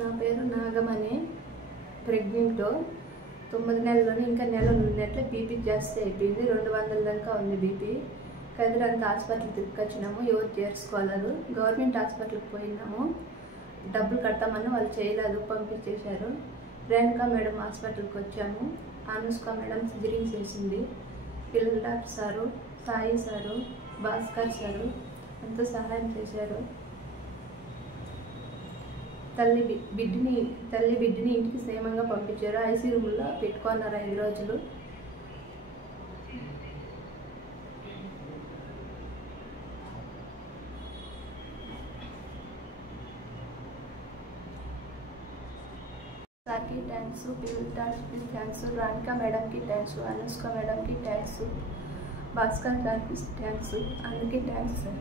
నా పేరు నాగమణి. ప్రెగ్నెంట్ 9 నెలల్లోనే ఇంకా నెల ఉన్నట్లే బీపీ జాస్తి అయిపోయింది. 200 దాకా ఉంది బీపీ. కదిరంత హాస్పిటల్ తిరిగొచ్చినాము, ఎవరు చేర్చుకోలేదు. గవర్నమెంట్ హాస్పిటల్కి పోయినాము, డబ్బులు కడతామని వాళ్ళు చేయలేదు, పంపించేశారు. రేణుకా మేడం హాస్పిటల్కి వచ్చాము. అనుష్క మేడం సిజరింగ్ చేసింది. పిల్లల doctor sir, Sai sir, Bhaskar sir అంతా సహాయం చేశారు. తల్లి బిడ్డని ఇంటికి క్షేమంగా పంపించారు. ఐసీ రూమ్లో పెట్టుకున్నారు 5 రోజులు. సార్కి థ్యాంక్స్, పిల్లల డాక్టర్కి థ్యాంక్స్, రాణికా మేడంకి థ్యాంక్స్, అనుష్క మేడంకి థ్యాంక్స్, భాస్కర్ గారికి థ్యాంక్స్, అందుకే థ్యాంక్స్ సార్.